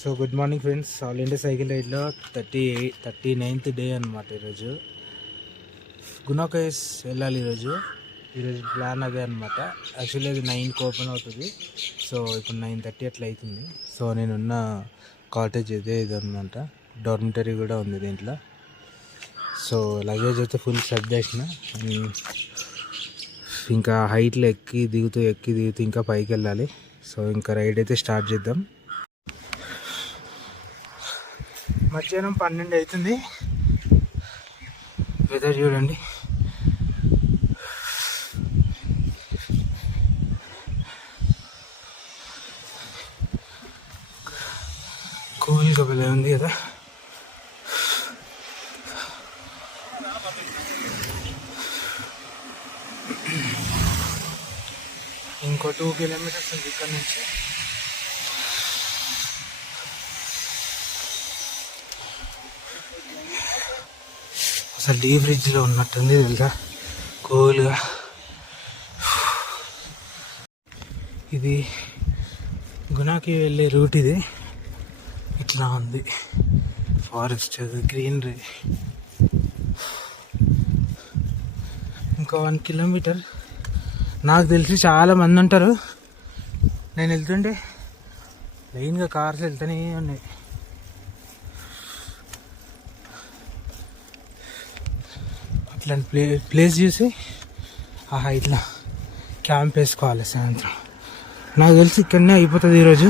So good morning friends, all India cycle రైడ్లో 39th day అనమాట. ఈరోజు గుణాకేస్ వెళ్ళాలి. ఈరోజు ప్లాన్ అదే అనమాట. యాక్చువల్లీ అది 9కి ఓపెన్ అవుతుంది. సో ఇప్పుడు 9:30 అట్లా అవుతుంది. సో నేనున్న కాటేజ్ ఇదే ఇదనమాట. డార్మిటరీ కూడా ఉంది దీంట్లో. సో లగేజ్ అయితే ఫుల్ సర్దేసిన. ఇంకా హైట్లో ఎక్కి దిగుతూ ఇంకా పైకి వెళ్ళాలి. సో ఇంకా రైడ్ అయితే స్టార్ట్ చేద్దాం. మధ్యాహ్నం 12 అవుతుంది. వెదర్ చూడండి. కూల్గా భలే ఉంది కదా. ఇంకో 2 కిలోమీటర్స్ ఉంది ఇక్కడ నుంచి. అసలు డీ ఫ్రిడ్జ్లో ఉన్నట్టుంది తెలుసా, కూల్గా. ఇది గుణాకి వెళ్ళే రూట్. ఇది ఇట్లా ఉంది, ఫారెస్ట్, గ్రీనరీ. ఇంకా 1 కిలోమీటర్. నాకు తెలిసి చాలా మంది ఉంటారు. నేను వెళ్తుంటే లైన్గా కార్స్ వెళ్తూనే ఉన్నాయి. అట్లాంటి ప్లేస్ చూసి ఆహా ఇట్లా క్యాంప్ వేసుకోవాలి సాయంత్రం. నాకు తెలిసి ఇక్కడనే అయిపోతుంది ఈరోజు.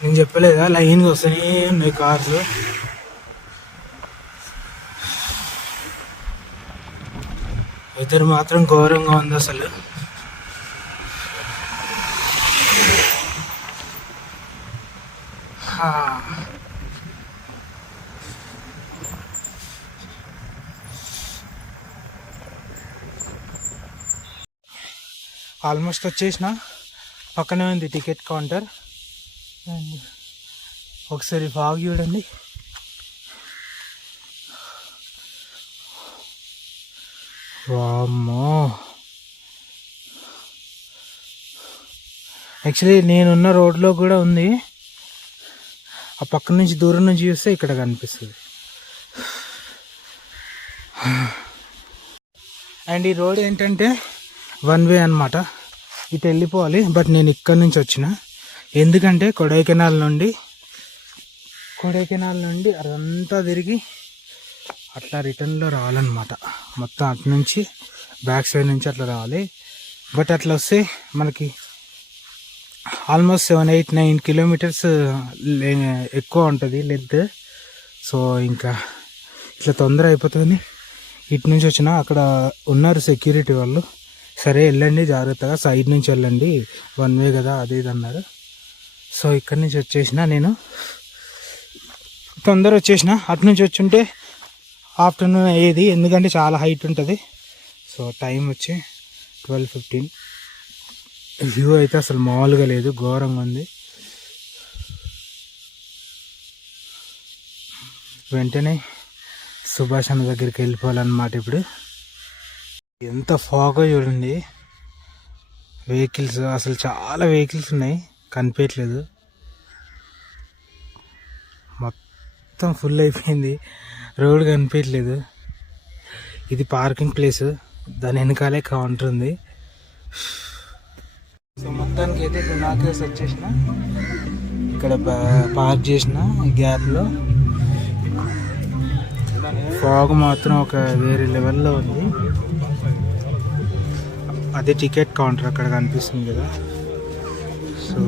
నేను చెప్పలేదా, లైన్గా వస్తూనే ఉన్నాయి కార్లు. వెదర్ మాత్రం ఘోరంగా ఉంది అసలు. ఆల్మోస్ట్ వచ్చేసిన. పక్కనే ఉంది టికెట్ కౌంటర్. అండ్ ఒకసారి ఫాగ్ చూడండి. వామ్మో, యాక్చువల్లీ నేనున్న రోడ్లో కూడా ఉంది. ఆ పక్క నుంచి దూరం నుంచి చూస్తే ఇక్కడ కనిపిస్తుంది. అండ్ ఈ రోడ్ ఏంటంటే 1 వే అనమాట. ఇటు వెళ్ళిపోవాలి. బట్ నేను ఇక్కడ నుంచి వచ్చిన, ఎందుకంటే కొడైకెనాల్ నుండి అదంతా తిరిగి అట్లా రిటర్న్లో రావాలన్నమాట. మొత్తం అటు నుంచి బ్యాక్ సైడ్ నుంచి అట్లా రావాలి. బట్ అట్లా వస్తే మనకి ఆల్మోస్ట్ 7, 8, 9 కిలోమీటర్స్ ఎక్కువ ఉంటుంది లెంత్. సో ఇంకా ఇట్లా తొందర అయిపోతుంది. ఇటు నుంచి వచ్చిన, అక్కడ ఉన్నారు సెక్యూరిటీ వాళ్ళు. సరే వెళ్ళండి జాగ్రత్తగా, సైడ్ నుంచి వెళ్ళండి, 1 వే కదా అది ఇది అన్నారు. సో ఇక్కడి నుంచి వచ్చేసిన, నేను తొందర వచ్చేసిన. అటు నుంచి వచ్చుంటే ఆఫ్టర్నూన్ అయ్యేది, ఎందుకంటే చాలా హైట్ ఉంటుంది. సో టైం వచ్చి 12:15. వ్యూ అయితే అసలు మామూలుగా లేదు, ఘోరంగా ఉంది. వెంటనే సుభాష్ అన్న దగ్గరికి వెళ్ళిపోవాలన్నమాట. ఇప్పుడు ఎంత ఫాగా చూడండి. వెహికల్స్ అసలు చాలా వెహికల్స్ ఉన్నాయి, కనిపించట్లేదు. మొత్తం ఫుల్ అయిపోయింది, రోడ్ కనిపించట్లేదు. ఇది పార్కింగ్ ప్లేస్, దాని వెనకాలే కౌంటర్ ఉంది. సో మొత్తానికి అయితే ఇప్పుడు నాకేసి వచ్చేసిన, ఇక్కడ పార్క్ చేసిన. ఈ గ్యాప్లో ఫాగ్ మాత్రం ఒక వేరే లెవెల్లో ఉంది. అదే టికెట్ కౌంటర్ అక్కడ కనిపిస్తుంది కదా. సో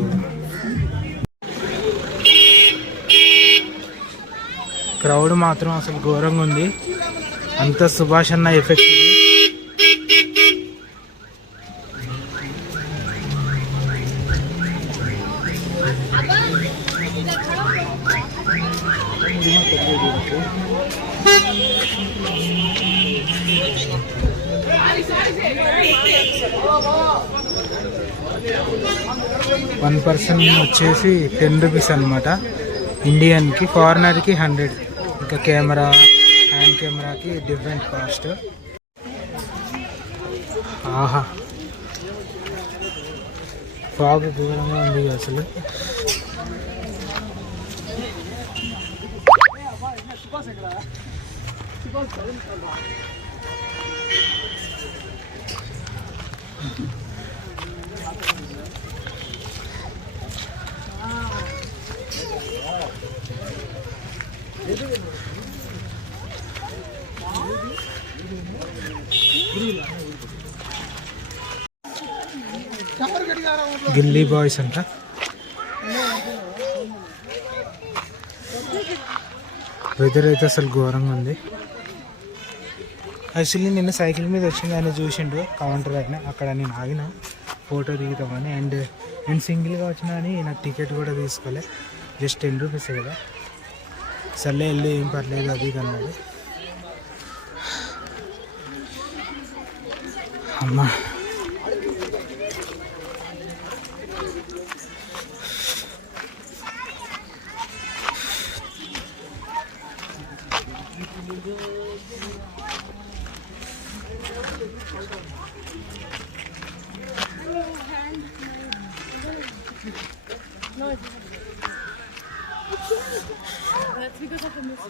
క్రౌడ్ మాత్రం అసలు ఘోరంగా ఉంది. అంత సుభాష్ అన్న ఎఫెక్ట్ ఇది. వన్ పర్సన్ వచ్చేసి 10 రూపీస్ అనమాట ఇండియన్కి. ఫారినర్కి 100. ఇంకా కెమెరా, హ్యాండ్ కెమెరాకి డిఫరెంట్ కాస్ట్. ఆహా ఫాగ్ దూరంగా ఉంది అసలు. గిల్లీ బాయ్స్ అంట. వెదర్ అయితే అసలు ఘోరంగా ఉంది. యాక్చువల్లీ నిన్న సైకిల్ మీద వచ్చింది, ఆయన చూసిండు కౌంటర్ అయినా, అక్కడ నేను ఆగిన ఫోటో దిగుతామని. అండ్ నేను సింగిల్గా వచ్చినా అని నాకు టికెట్ కూడా తీసుకోలే, జస్ట్ 10 రూపీస్ కదా, సర్లే వెళ్ళి ఏం పర్లేదు అది కన్నది. అమ్మా That's because of the mist.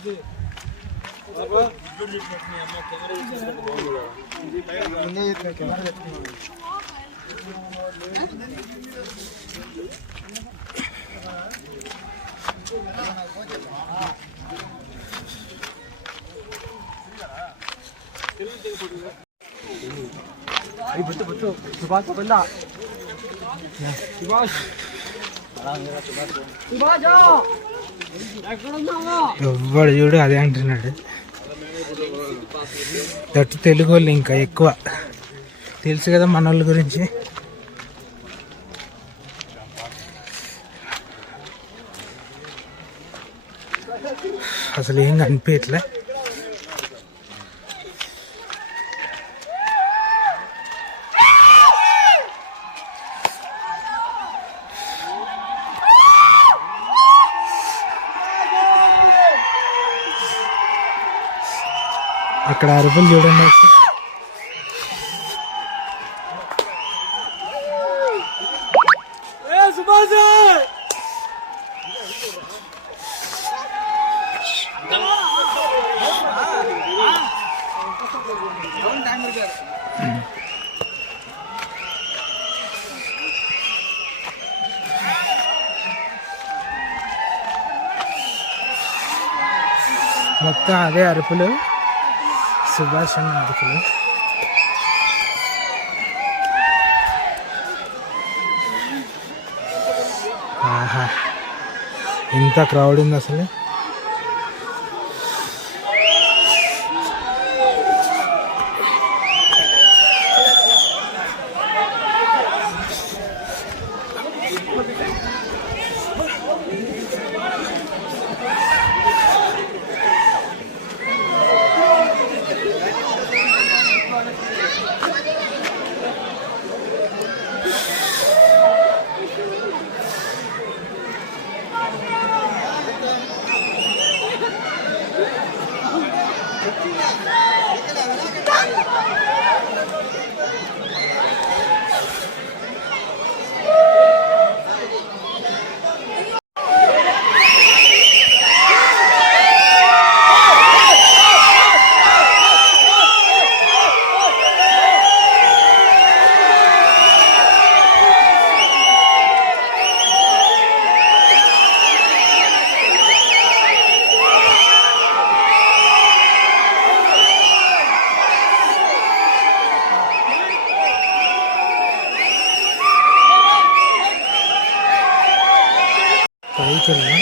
ఎవ్వడు చూడు అదే అంటున్నాడు. దట్టు తెలుగు వాళ్ళు ఇంకా ఎక్కువ తెలుసు కదా మన వాళ్ళ గురించి. అసలు ఏం కనిపించట్లే. అక్కడ అరుపులు చూడండి. మొత్తం అదే అరుపులు, సుభాష్ అన్న అరుపులు. ఆహా, ఎంత క్రౌడ్ ఉంది అసలు. పైకి వెళ్ళా.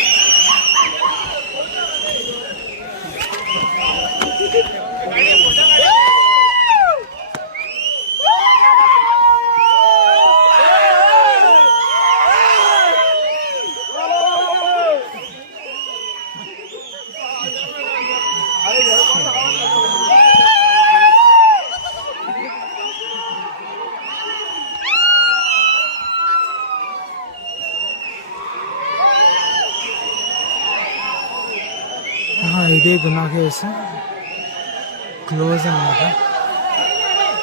ఇదే గునా కేవ్స్ క్లోజ్ అన్నమాట.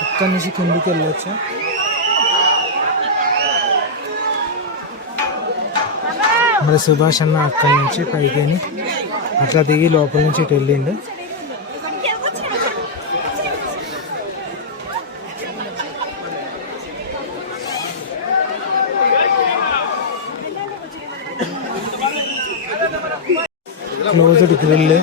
ఇక్కడి నుంచి కిందికి వెళ్ళొచ్చు. మరి సుభాష్ అన్న అక్కడి నుంచి పైకి అట్లా దిగి లోపల నుంచి ఇటు వెళ్ళిండు. క్లోజ్డ్ గ్రిల్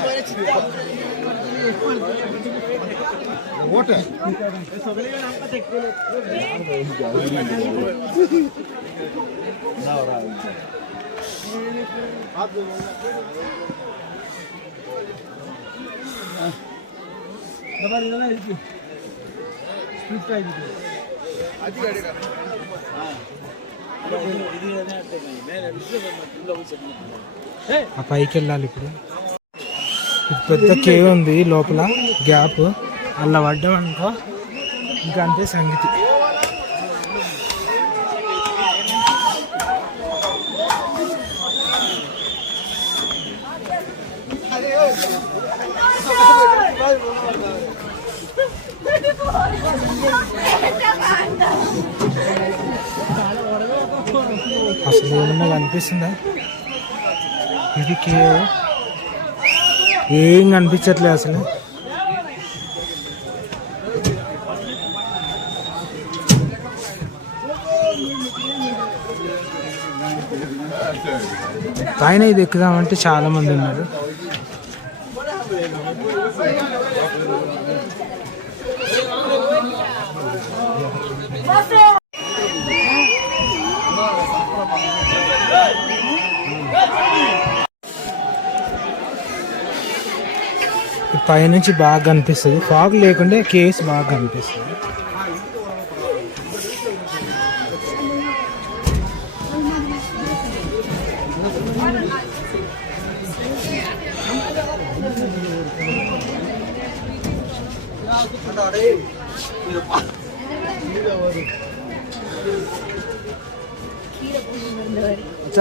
ఆ పైకి వెళ్ళాలి. ఇప్పుడు పెద్ద కేవ్ ఉంది లోపల, గ్యాప్ అలా పడ్డామనుకో ఇంకా అంతే సంగతి. అసలు ఏమన్నా కనిపిస్తుందా? ఇది కేవ్ ఏం కనిపించట్లే అసలు. పైన ఇది ఎక్కుదామంటే చాలా మంది ఉన్నారు. పైనుంచి బాగా కనిపిస్తుంది, ఫాగ్ లేకుంటే కేవ్స్ బాగా కనిపిస్తుంది.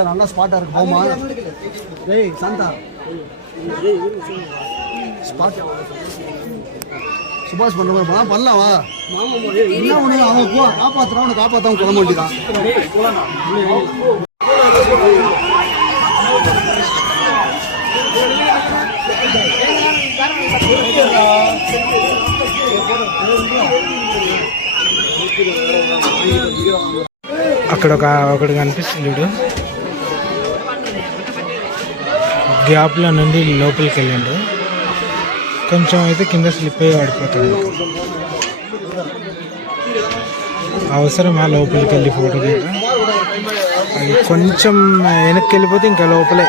நல்லா ஸ்பாட்டா இருக்கு போமா. டேய் சாந்தா ஸ்பாட் சுபாஷ் பண்ற மாதிரி பண்ணலாம் வா. என்ன ஒண்ணு அவன் போ காப்பாத்துறான், காப்பாத்தாம கிளம்ப வேண்டியதான். అక్కడ ఒకటి కనిపిస్తుంది చూడు, గ్యాప్లో నుండి లోపలికి వెళ్ళండు. కొంచెం అయితే కింద స్లిప్ అయ్యి పడిపోతాడు. అవసరమా లోపలికి వెళ్ళి ఫోటో తీయడం? కొంచెం వెనక్కి వెళ్ళిపోతే ఇంకా లోపలే.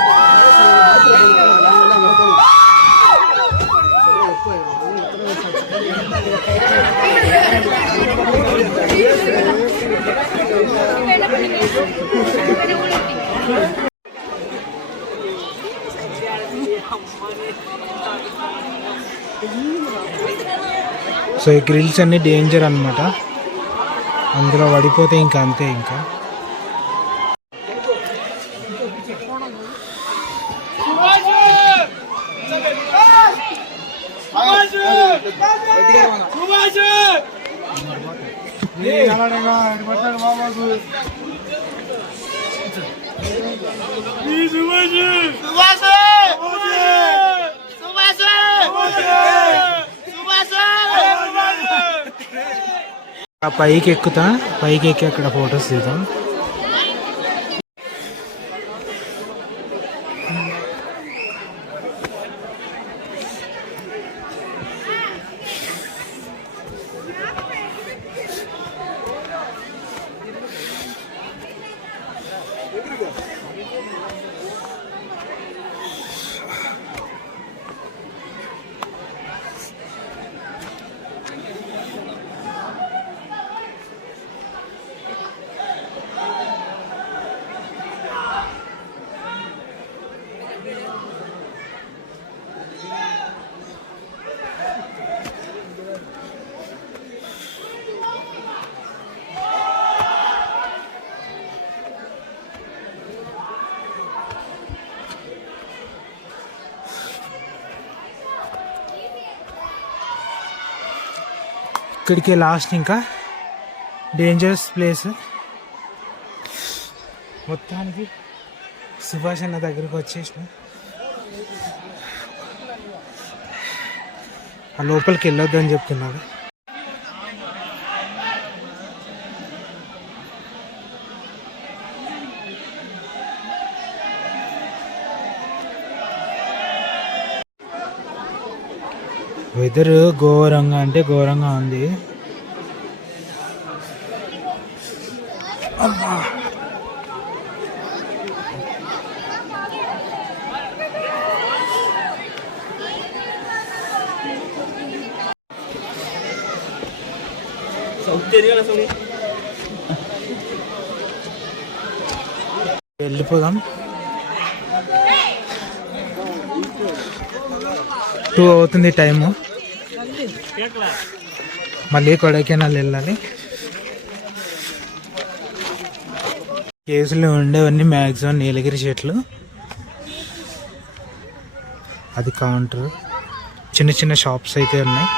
సో ఈ గ్రిల్స్ అన్ని డేంజర్ అన్నమాట, అందులో పడిపోతే ఇంకా అంతే. ఇంకా ఆ పైకి ఎక్కుతా, పైకి ఎక్కి అక్కడ ఫొటోస్ తీద్దాం. ఇక్కడికే లాస్ట్, ఇంకా డేంజరస్ ప్లేస్ మొత్తానికి. సుభాష్ అన్న దగ్గరికి వచ్చేసిన. ఆ లోపలికి వెళ్ళొద్దు అని చెప్తున్నాడు. వెదర్ ఘోరంగా అంటే ఘోరంగా ఉంది. అమ్మా వెళ్ళిపోదాం. 2 అవుతుంది టైము. మళ్ళీ కొడైకెనాల్ వెళ్ళాలి. కేసులో ఉండేవన్నీ మ్యాక్సిమం నీలగిరి చెట్లు. అది కౌంటర్. చిన్న చిన్న షాప్స్ అయితే ఉన్నాయి.